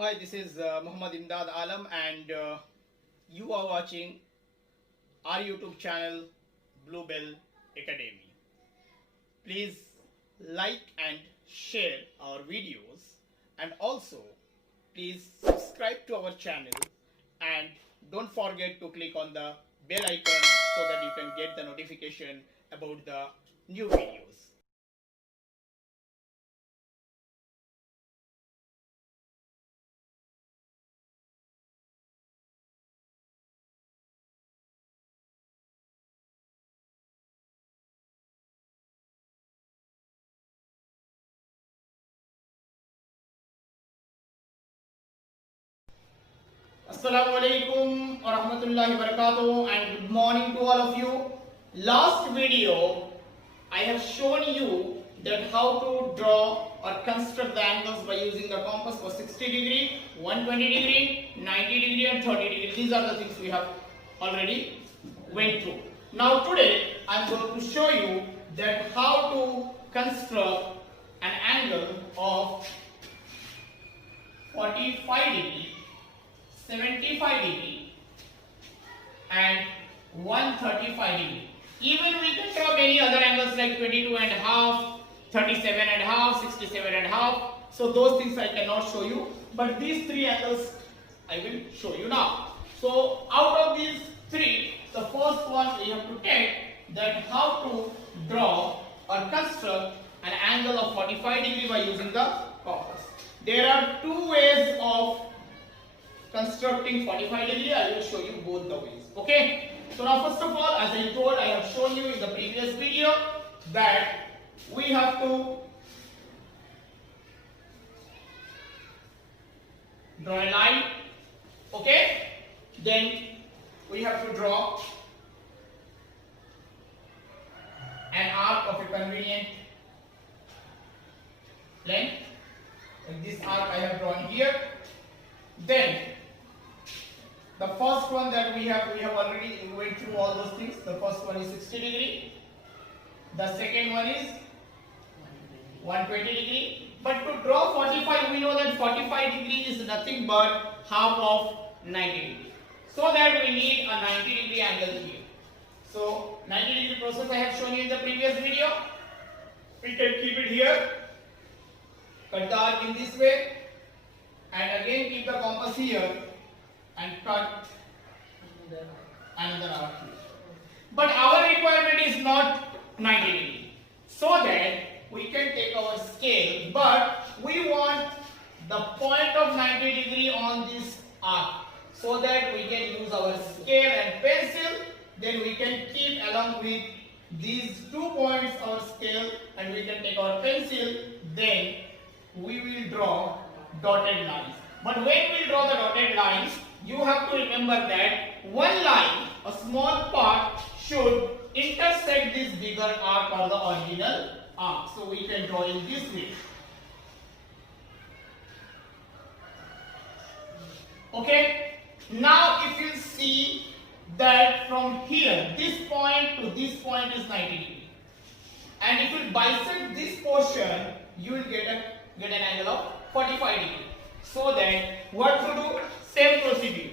Hi, this is Muhammad Imdad Alam, and you are watching our YouTube channel Bluebell Academy. Please like and share our videos, and also please subscribe to our channel, and don't forget to click on the bell icon so that you can get the notification about the new videos. Assalamu alaikum wa rahmatullahi wa barakatuh, and good morning to all of you. Last video I have shown you that how to draw or construct the angles by using the compass for 60 degree, 120 degree, 90 degree and 30 degree. These are the things we have already went through. Now today I am going to show you that how to construct an angle of 45 degree, 75 degree and 135 degree. Even we can draw many other angles like 22 and a half, 37 and a half, 67 and a half. So those things I cannot show you, but these three angles I will show you now. So out of these three, the first one we have to take that how to draw or construct an angle of 45 degree by using the compass. There are two ways of constructing 45 degree. I will show you both the ways. Okay. So now first of all, as I told, I have shown you in the previous video that we have to draw a line. Okay. Then we have to draw an arc of a convenient length. Like this arc I have drawn here. Then the first one that we have already went through all those things. The first one is 60 degree. The second one is 120 degree. But to draw 45, we know that 45 degree is nothing but half of 90 degree. So that we need a 90 degree angle here. So 90 degree process I have shown you in the previous video. We can keep it here. Cut the arc in this way. And again keep the compass here and cut another arc here. But our requirement is not 90 degree. So that we can take our scale, but we want the point of 90 degree on this arc. So that we can use our scale and pencil. Then we can keep along with these 2 points our scale, and we can take our pencil. Then we will draw dotted lines. But when we draw the dotted lines, you have to remember that one line, a small part, should intersect this bigger arc or the original arc. So we can draw in this way. Okay. Now if you see that from here, this point to this point is 90 degree. And if you bisect this portion, you will get an angle of 45 degree. So that what to do? Same procedure.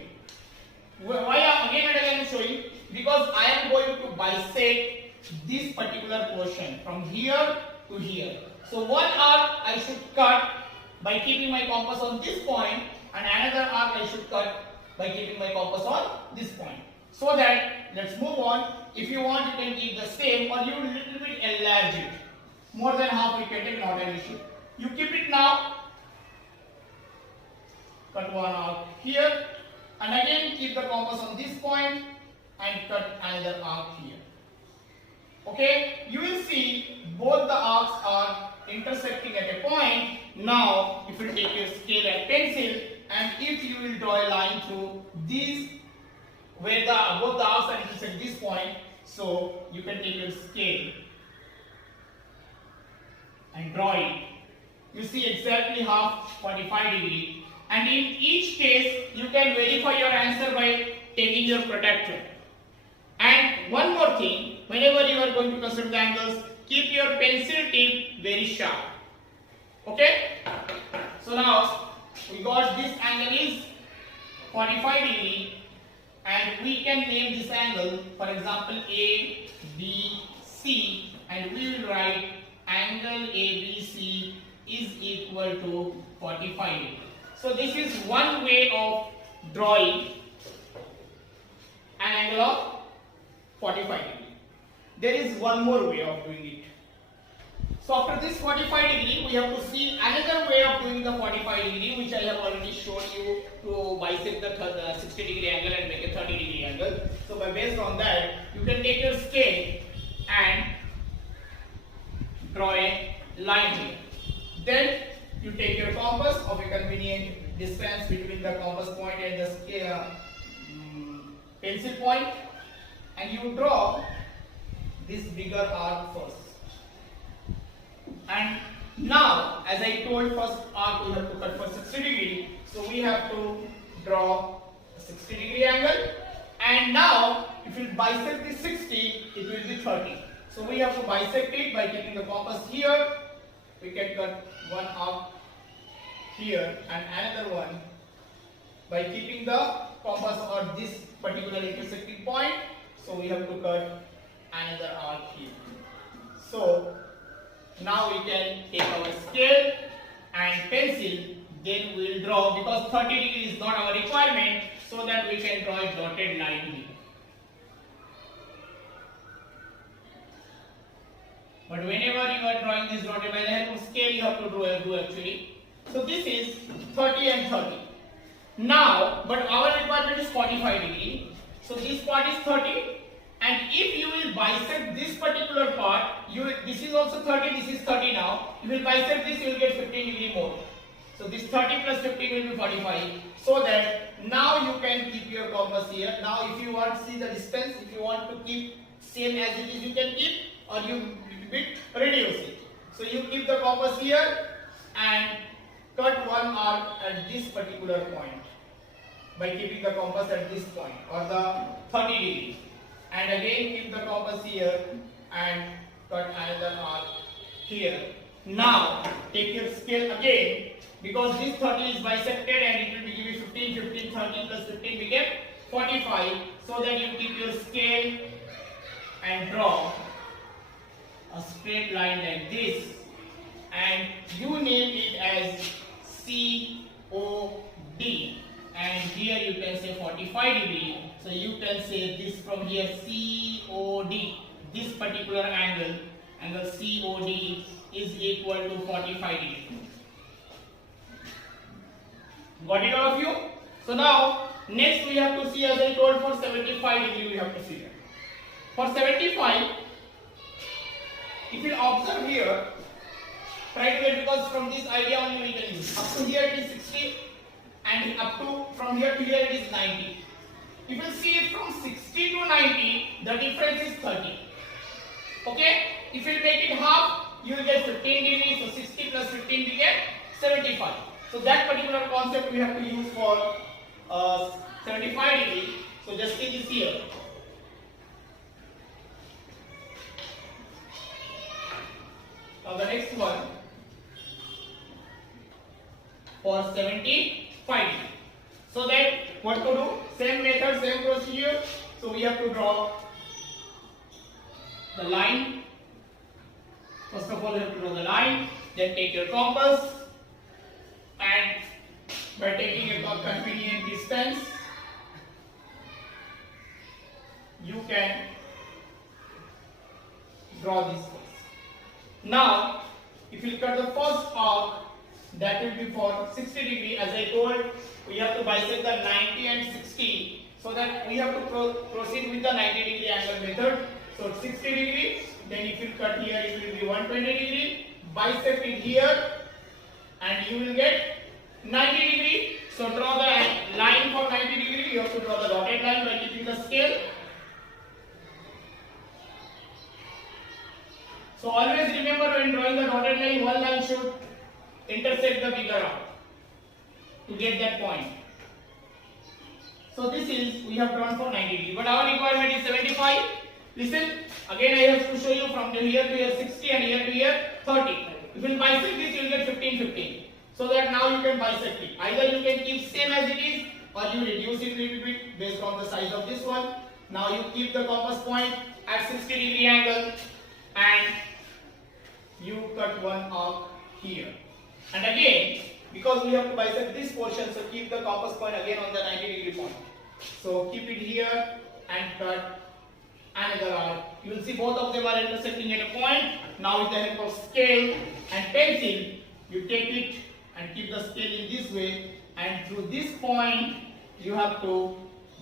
Why again and again I am showing? Because I am going to bisect this particular portion from here to here. So one arc I should cut by keeping my compass on this point, and another arc I should cut by keeping my compass on this point. So that, let's move on. If you want, you can keep the same, or you little bit enlarge it. More than half you can take, not an issue. You keep it now. Cut one arc here, and again keep the compass on this point and cut another arc here. Okay, you will see both the arcs are intersecting at a point. Now if you take your scale and pencil, and if you will draw a line through these where both the arcs are intersect this point, so you can take your scale and draw it. You see exactly half 45 degree. And in each case, you can verify your answer by taking your protractor. And one more thing, whenever you are going to construct the angles, keep your pencil tip very sharp. Okay? So now, we got this angle is 45 degree, and we can name this angle, for example, A, B, C, and we will write angle ABC is equal to 45 degree. So this is one way of drawing an angle of 45 degree. There is one more way of doing it. So after this 45 degree, we have to see another way of doing the 45 degree, which I have already shown you, to bisect the 60 degree angle and make a 30 degree angle. So based on that, you can take your scale and draw a line here. Then you take your compass of a convenient distance between the compass point and the scale, pencil point, and you draw this bigger arc first. And now, as I told, first arc we have to cut for 60 degree, so we have to draw a 60 degree angle. And now, if you bisect the 60, it will be 30. So we have to bisect it by keeping the compass here. We can cut one arc here and another one by keeping the compass on this particular intersecting point. So we have to cut another arc here. So now we can take our scale and pencil, then we will draw, because 30 degree is not our requirement, so that we can draw a dotted line here. But whenever you are drawing this dotted line, the help of scale you have to do actually. So this is 30 and 30. Now, but our requirement is 45 degree. So this part is 30. And if you will bisect this particular part, this is also 30, this is 30 now. You will bisect this, you will get 15 degree more. So this 30 plus 15 will be 45. So that now you can keep your compass here. Now if you want to see the distance, if you want to keep same as it is, you can keep, or you little bit reduce it. So you keep the compass here and cut one arc at this particular point by keeping the compass at this point, or the 30 degree. And again keep the compass here and cut another arc here. Now take your scale again, because this 30 is bisected and it will be giving 15, 15, 30 plus 15 became 45. So then you keep your scale and draw a straight line like this, and you name it as COD. And here you can say 45 degree. So you can say this from here, COD. This particular angle COD is equal to 45 degree. Got it, all of you? So now, next we have to see, as I told, for 75 degree we have to see that. For 75, if you observe here, try to get, because from this idea only we can use. Up to here it is 60. And up to from here to here it is 90. If you see it from 60 to 90, the difference is 30. Okay? If you make it half, you will get 15 degrees. So 60 plus 15 we get 75. So that particular concept we have to use for 75 degree. So just see this here. Now the next one for 75. So that what to do? Same method, same procedure. So we have to draw the line. First of all, you have to draw the line. Then take your compass, and by taking a convenient distance, you can draw this first. Now, if you cut the first arc, that will be for 60 degree. As I told, we have to bisect the 90 and 60, so that we have to proceed with the 90 degree angle method. So 60 degree, then if you cut here, it will be 120 degree. Bisect it here, and you will get 90 degree. So draw the line for 90 degree. You have to draw the dotted line by keeping the scale. So always remember, when drawing the dotted line, one line should intersect the bigger arc to get that point. So this is, we have drawn for 90 degree, but our requirement is 75. Listen, again I have to show you from here to here 60 and here to here 30. If you bisect this, you will get 15, 15. so that now you can bisect it. Either you can keep same as it is, or you reduce it a little bit based on the size of this one. Now you keep the compass point at 60-degree angle and you cut one arc here. And again, because we have to bisect this portion, so keep the compass point again on the 90-degree point. So keep it here and cut another arc. You will see both of them are intersecting at a point. Now with the help of scale and pencil, you take it and keep the scale in this way, and through this point you have to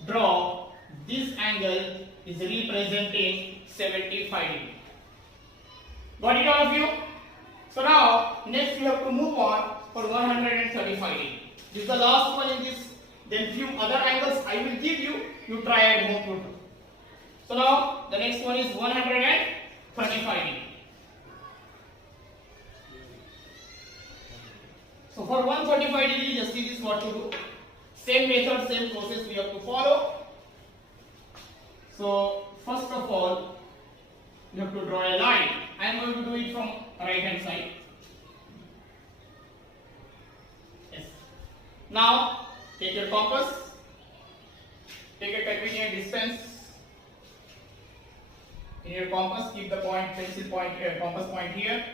draw. This angle is representing 75 degree. Got it, all of you? So now next we have to move on for 135 degree. This is the last one in this. Then few other angles I will give you. You try at home too. So now the next one is 135 degree. So for 135 degree, just see this what to do. Same method, same process we have to follow. So first of all, you have to draw a line. I am going to do it from right hand side. Yes. Now take your compass. Take a convenient distance in your compass. Keep the point, pencil point here, compass point here.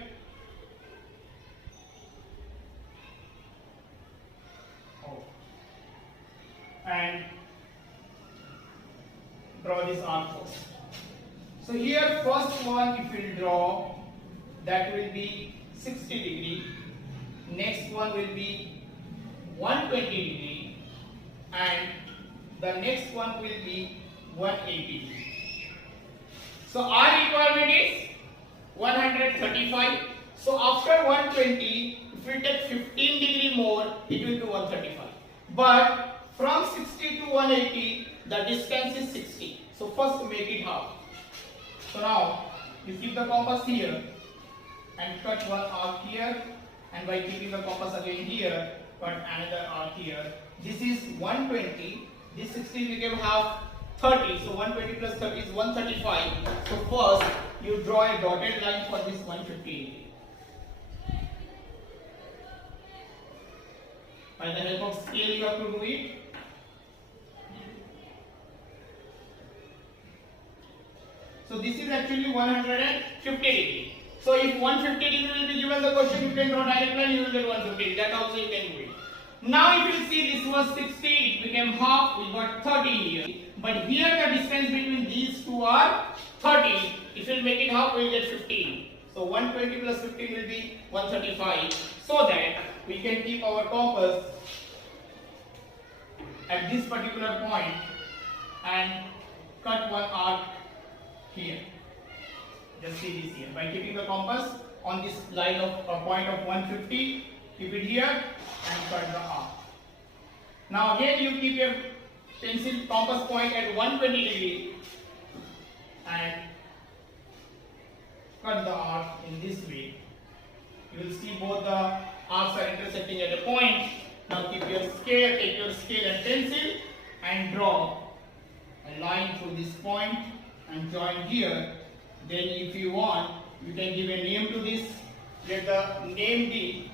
And draw this arc first. So here first one if you draw, that will be 60 degree. Next one will be 120 degree, and the next one will be 180 degree. So our requirement is 135. So after 120, if we take 15 degree more, it will be 135. But from 60 to 180, the distance is 60. So first make it half. So now you keep the compass here and cut one arc here, and by keeping the compass again here, cut another arc here. This is 120. This 60 became half 30. So 120 plus 30 is 135. So first you draw a dotted line for this 150. By the help of scale you have to do it. So this is actually 150 degree. So if 150 degree will be given the question, you can draw direct line, you will get 150. That also you can do it. Now if you see this was 60, it became half, we got 30 here. But here the distance between these two are 30. If you make it half, we will get 15. So 120 plus 15 will be 135. So that we can keep our compass at this particular point and cut one arc here. Just see this here. By keeping the compass on this line of a point of 150, keep it here and cut the arc. Now again you keep your pencil compass point at 120 degree and cut the arc in this way. You will see both the arcs are intersecting at a point. Now keep your scale, take your scale and pencil and draw a line through this point and join here. Then if you want, you can give a name to this. Let the name be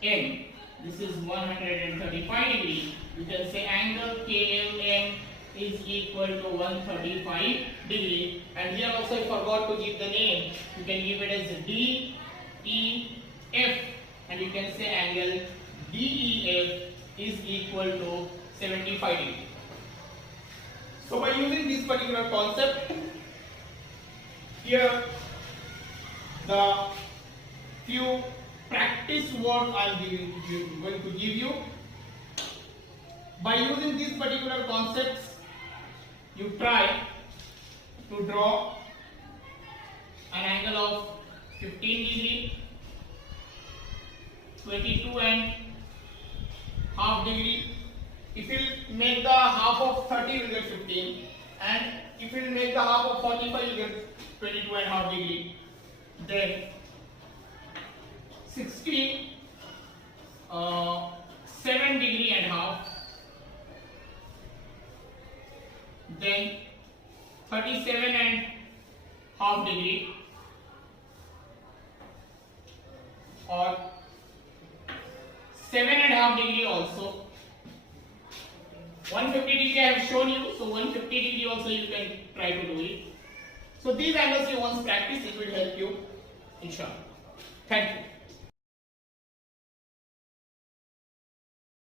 KLM. This is 135 degree. You can say angle KLM is equal to 135 degree. And here also I forgot to give the name. You can give it as DEF, and you can say angle DEF is equal to 75 degree. So by using this particular concept, here the few practice work I am going to give you. By using these particular concepts, you try to draw an angle of 15 degree, 22 and half degree. If you make the half of 30, you will get 15, and if you make the half of 45, you get 22 and half degree. Then 60, 7 degree and half. Then 37 and half degree. or 7.5 degree also. 150 degree I have shown you, so 150 degree also you can try to do it. So these angles you once practice, it will help you inshallah. Thank you.